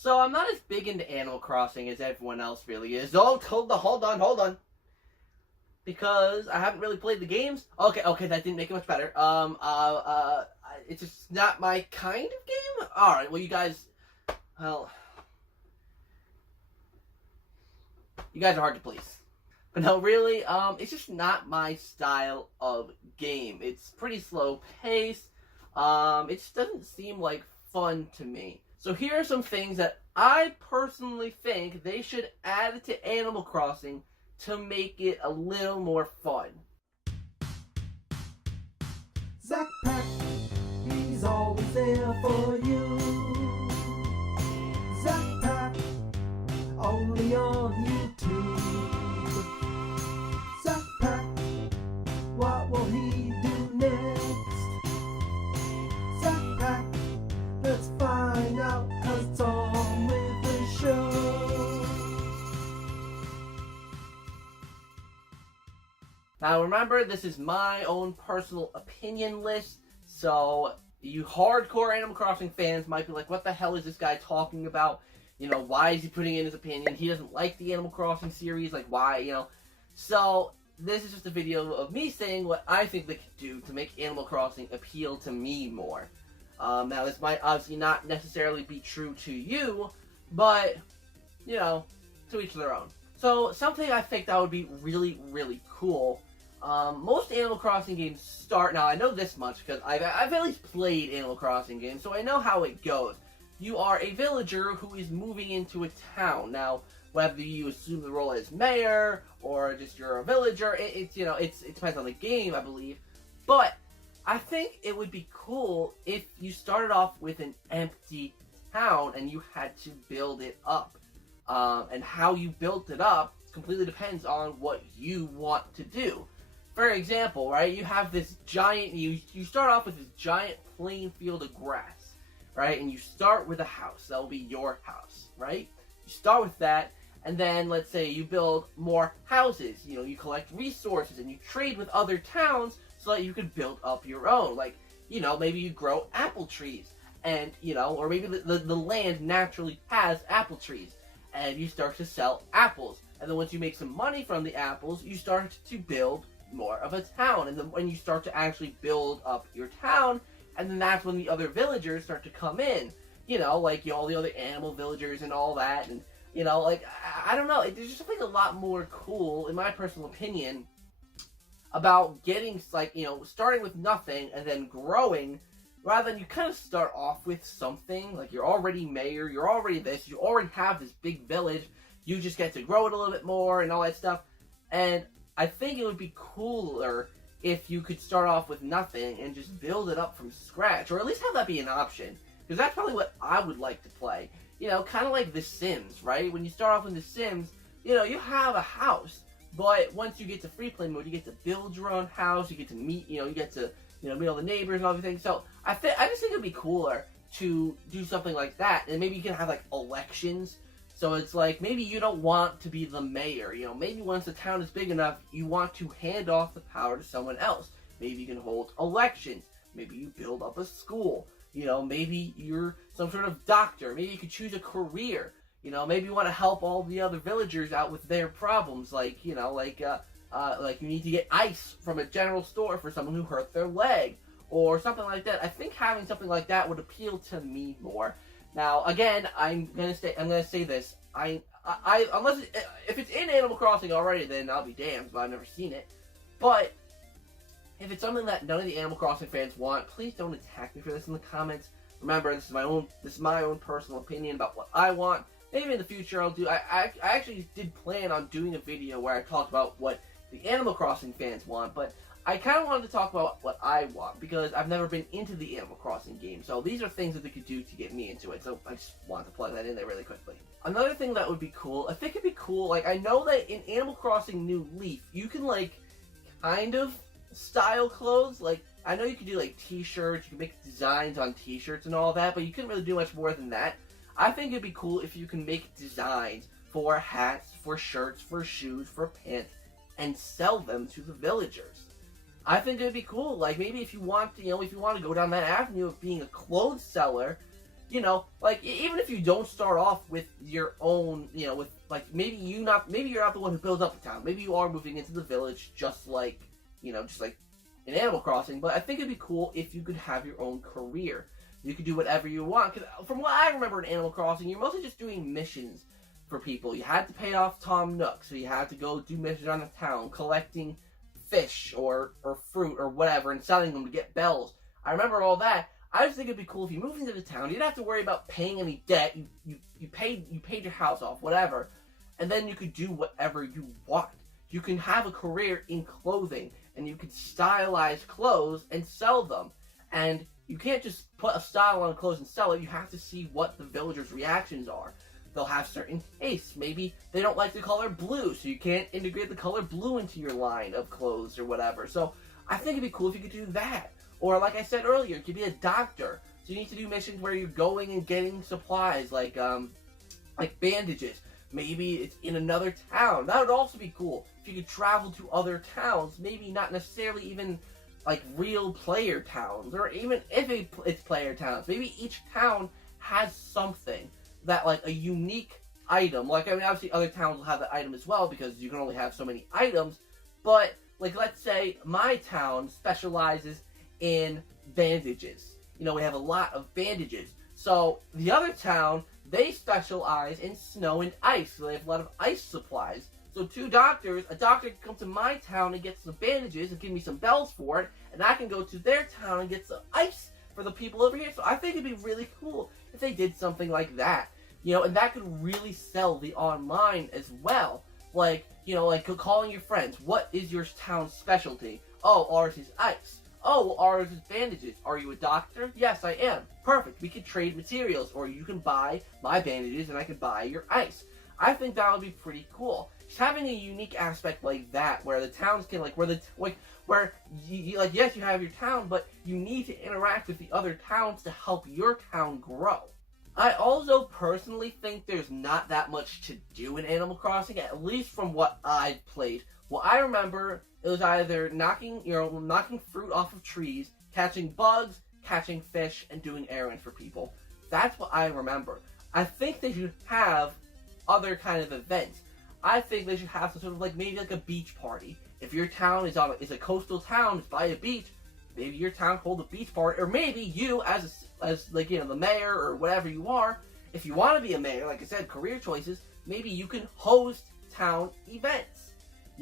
So I'm not as big into Animal Crossing as everyone else really is. Oh, hold on. Because I haven't really played the games. Okay, that didn't make it much better. It's just not my kind of game. All right, well, you guys are hard to please. But no, really, it's just not my style of game. It's pretty slow paced. It just doesn't seem like fun to me. So here are some things that I personally think they should add to Animal Crossing to make it a little more fun. ZakPak, he's always there for you. ZakPak, only on YouTube. ZakPak, what will he do next? ZakPak, let's find out, 'cause it's on with the show. Now remember, this is my own personal opinion list, so you hardcore Animal Crossing fans might be like, what the hell is this guy talking about? You know, why is he putting in his opinion? He doesn't like the Animal Crossing series, like why, you know? So this is just a video of me saying what I think they could do to make Animal Crossing appeal to me more. Now this might obviously not necessarily be true to you, but, you know, to each their own. So something I think that would be really, really cool. Most Animal Crossing games start, now I know this much because I've at least played Animal Crossing games, so I know how it goes. You are a villager who is moving into a town. Now, whether you assume the role as mayor or just you're a villager, it depends on the game, I believe. But I think it would be cool if you started off with an empty town and you had to build it up. And how you built it up completely depends on what you want to do. For example, right, you have this giant, you start off with this giant plain field of grass, right, and you start with a house. That will be your house, right? You start with that, and then let's say you build more houses. You know, you collect resources and you trade with other towns so that you can build up your own. Like, you know, maybe you grow apple trees, and, you know, or maybe the land naturally has apple trees, and you start to sell apples. And then once you make some money from the apples, you start to build more of a town. And then when you start to actually build up your town, and then that's when the other villagers start to come in. You know, like, you know, all the other animal villagers and all that. And, you know, like, I don't know. There's just something a lot more cool, in my personal opinion, about getting, like, you know, starting with nothing and then growing, rather than you kind of start off with something. Like, you're already mayor, you're already this, you already have this big village. You just get to grow it a little bit more and all that stuff. And I think it would be cooler if you could start off with nothing and just build it up from scratch. Or at least have that be an option. Because that's probably what I would like to play. You know, kind of like The Sims, right? When you start off in The Sims, you know, you have a house. But once you get to free play mode, you get to build your own house. You get to meet, you know, you get to, you know, meet all the neighbors and everything. So I just think it'd be cooler to do something like that. And maybe you can have, like, elections. So it's like, maybe you don't want to be the mayor, you know, maybe once the town is big enough, you want to hand off the power to someone else. Maybe you can hold elections, maybe you build up a school, you know, maybe you're some sort of doctor, maybe you could choose a career, you know, maybe you want to help all the other villagers out with their problems, like, you know, like you need to get ice from a general store for someone who hurt their leg, or something like that. I think having something like that would appeal to me more. Now, again, I'm gonna say this. Unless if it's in Animal Crossing already, then I'll be damned. But I've never seen it. But if it's something that none of the Animal Crossing fans want, please don't attack me for this in the comments. Remember, this is my own personal opinion about what I want. Maybe in the future I'll do. I actually did plan on doing a video where I talked about what the Animal Crossing fans want, but I kind of wanted to talk about what I want, because I've never been into the Animal Crossing game, so these are things that they could do to get me into it, so I just wanted to plug that in there really quickly. Another thing that would be cool, I think it'd be cool, like, I know that in Animal Crossing New Leaf, you can, like, kind of style clothes, like, I know you can do, like, t-shirts, you can make designs on t-shirts and all that, but you couldn't really do much more than that. I think it'd be cool if you can make designs for hats, for shirts, for shoes, for pants, and sell them to the villagers. I think it'd be cool. Like, maybe if you want to, you know, if you want to go down that avenue of being a clothes seller, like even if you don't start off with your own, with like maybe you're not the one who builds up the town. Maybe you are moving into the village, just like in Animal Crossing. But I think it'd be cool if you could have your own career. You could do whatever you want. Because from what I remember in Animal Crossing, you're mostly just doing missions for people. You had to pay off Tom Nook, so you had to go do missions around the town, collecting fish or fruit or whatever, and selling them to get bells. I remember all that. I just think it'd be cool if you moved into the town. You didn't have to worry about paying any debt. You paid your house off, whatever, and then you could do whatever you want. You can have a career in clothing, and you could stylize clothes and sell them. And you can't just put a style on clothes and sell it. You have to see what the villagers' reactions are. They'll have certain tastes. Maybe they don't like the color blue, so you can't integrate the color blue into your line of clothes or whatever. So I think it'd be cool if you could do that. Or like I said earlier, you could be a doctor. So you need to do missions where you're going and getting supplies like bandages. Maybe it's in another town. That would also be cool. If you could travel to other towns, maybe not necessarily even like real player towns, or even if it's player towns. Maybe each town has something that, like, a unique item. Like, I mean, obviously other towns will have that item as well because you can only have so many items. But, like, let's say my town specializes in bandages. We have a lot of bandages. So the other town, they specialize in snow and ice. So they have a lot of ice supplies. So a doctor can come to my town and get some bandages and give me some bells for it, and I can go to their town and get some ice for the people over here. So I think it'd be really cool if they did something like that, and that could really sell the online as well. Like, like calling your friends, what is your town's specialty? Oh, ours is ice. Oh, well, ours is bandages. Are you a doctor? Yes, I am. Perfect. We could trade materials, or you can buy my bandages and I could buy your ice. I think that would be pretty cool. Just having a unique aspect like that, where the towns can, yes, you have your town, but you need to interact with the other towns to help your town grow. I also personally think there's not that much to do in Animal Crossing, at least from what I've played. What I remember, it was either knocking fruit off of trees, catching bugs, catching fish, and doing errands for people. That's what I remember. I think they should have other kind of events. I think they should have some sort of maybe a beach party. If your town is a coastal town, it's by a beach, maybe your town hold a beach party, or maybe you as the mayor or whatever you are, if you want to be a mayor, like I said, career choices, maybe you can host town events.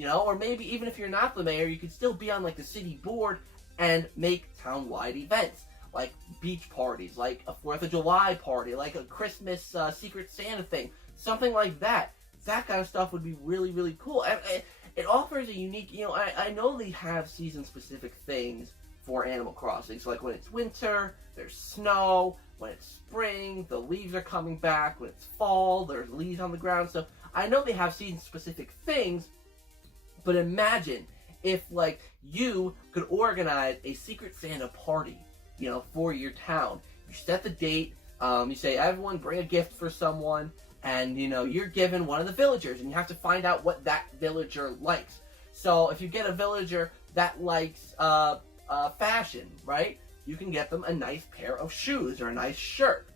Or maybe even if you're not the mayor, you could still be on the city board and make town-wide events, like beach parties, like a 4th of July party, like a Christmas Secret Santa thing, something like that. That kind of stuff would be really, really cool. And it offers a unique, I know they have season-specific things for Animal Crossing. So when it's winter, there's snow. When it's spring, the leaves are coming back. When it's fall, there's leaves on the ground. So I know they have season-specific things, but imagine if, you could organize a Secret Santa party, for your town. You set the date. You say, everyone bring a gift for someone. And, you're given one of the villagers, and you have to find out what that villager likes. So, if you get a villager that likes fashion, right? You can get them a nice pair of shoes or a nice shirt,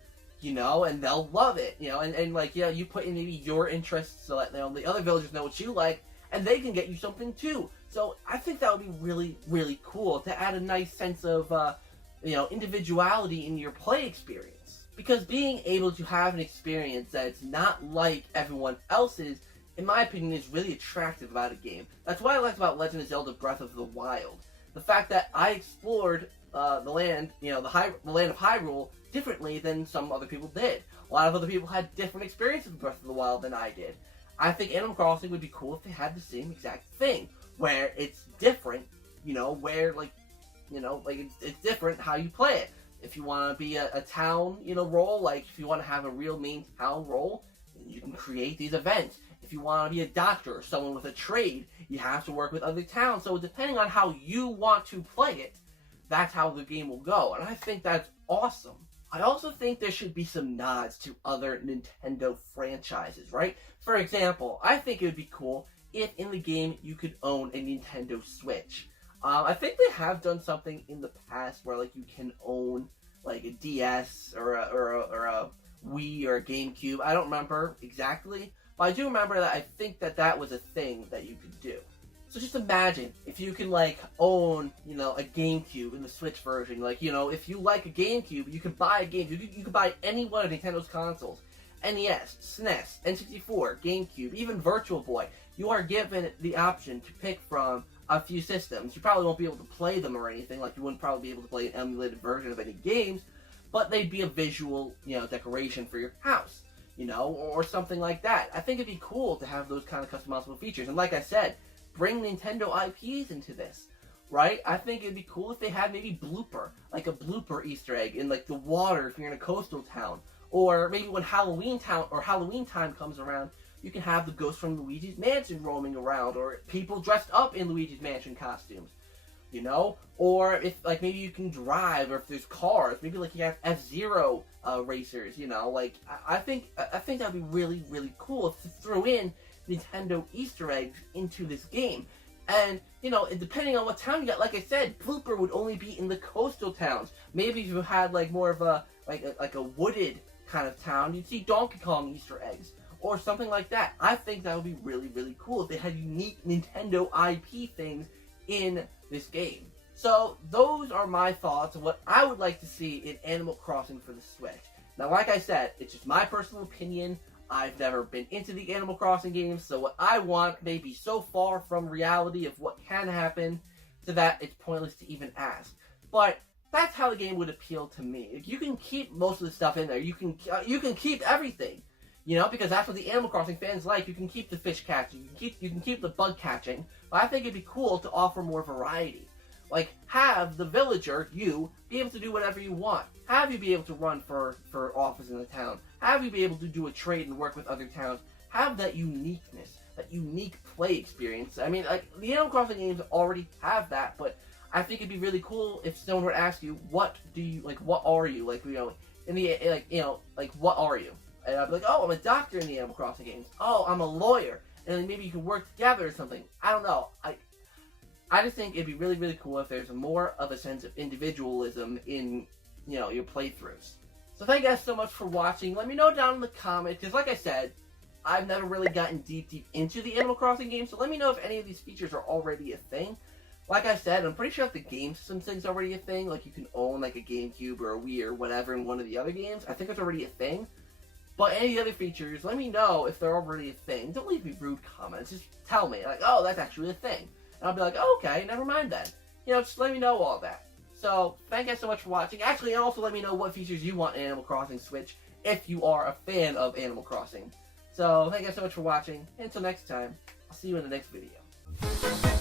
and they'll love it, and you put in maybe your interests so that the other villagers know what you like, and they can get you something too. So, I think that would be really, really cool to add a nice sense of, individuality in your play experience. Because being able to have an experience that's not like everyone else's, in my opinion, is really attractive about a game. That's what I liked about Legend of Zelda Breath of the Wild. The fact that I explored the land, the land of Hyrule differently than some other people did. A lot of other people had different experiences with Breath of the Wild than I did. I think Animal Crossing would be cool if they had the same exact thing, where it's different, it's different how you play it. If you want to be a town, role, if you want to have a real main town role, you can create these events. If you want to be a doctor or someone with a trade, you have to work with other towns. So depending on how you want to play it, that's how the game will go. And I think that's awesome. I also think there should be some nods to other Nintendo franchises, right? For example, I think it would be cool if in the game you could own a Nintendo Switch. I think they have done something in the past where you can own like a DS or a Wii or a GameCube. I don't remember exactly, but I do remember that I think that was a thing that you could do. So just imagine if you can like own, you know, a GameCube in the Switch version. Like, you know, if you like a GameCube, you could buy a GameCube. You could buy any one of Nintendo's consoles. NES, SNES, N64, GameCube, even Virtual Boy. You are given the option to pick from a few systems. You probably won't be able to play them or anything. Like, you wouldn't probably be able to play an emulated version of any games, but they'd be a visual, you know, decoration for your house, you know, or something like that. I think it'd be cool to have those kind of customizable features. And like I said, bring Nintendo IPs into this, right? I think it'd be cool if they had maybe blooper, like a blooper Easter egg in like the water if you're in a coastal town, or maybe when Halloween time comes around, you can have the ghost from Luigi's Mansion roaming around, or people dressed up in Luigi's Mansion costumes, you know? Or if like maybe you can drive, or if there's cars, maybe like you have F-Zero racers, you know? Like I think that'd be really, really cool if to throw in Nintendo Easter eggs into this game. And, you know, depending on what town you got, like I said, blooper would only be in the coastal towns. Maybe if you had like more of a like a wooded kind of town, you'd see Donkey Kong Easter eggs or something like that. I think that would be really, really cool if they had unique Nintendo IP things in this game. So those are my thoughts on what I would like to see in Animal Crossing for the Switch. Now, like I said, it's just my personal opinion. I've never been into the Animal Crossing games, so what I want may be so far from reality of what can happen to that it's pointless to even ask. But that's how the game would appeal to me. You can keep most of the stuff in there. You can keep everything, you know, because that's what the Animal Crossing fans like. You can keep the fish catching, you can keep the bug catching. But I think it'd be cool to offer more variety. Like, have the villager, you, be able to do whatever you want. Have you be able to run for office in the town. Have you be able to do a trade and work with other towns. Have that uniqueness, that unique play experience. I mean, like, the Animal Crossing games already have that, but I think it'd be really cool if someone were to ask you, what are you? Like, you know, in the, like, you know, like, what are you? And I'd be like, oh, I'm a doctor in the Animal Crossing games. Oh, I'm a lawyer. And then maybe you can work together or something. I don't know. I just think it'd be really, really cool if there's more of a sense of individualism in, you know, your playthroughs. So thank you guys so much for watching. Let me know down in the comments, because like I said, I've never really gotten deep into the Animal Crossing games, so let me know if any of these features are already a thing. Like I said, I'm pretty sure if the game system thing's already a thing, like you can own like a GameCube or a Wii or whatever in one of the other games, I think it's already a thing. But any other features, let me know if they're already a thing. Don't leave me rude comments, just tell me, like, oh, that's actually a thing. And I'll be like, oh, okay, never mind then. You know, just let me know all that. So, thank you guys so much for watching. Actually, and also let me know what features you want in Animal Crossing Switch if you are a fan of Animal Crossing. So, thank you guys so much for watching. And until next time, I'll see you in the next video.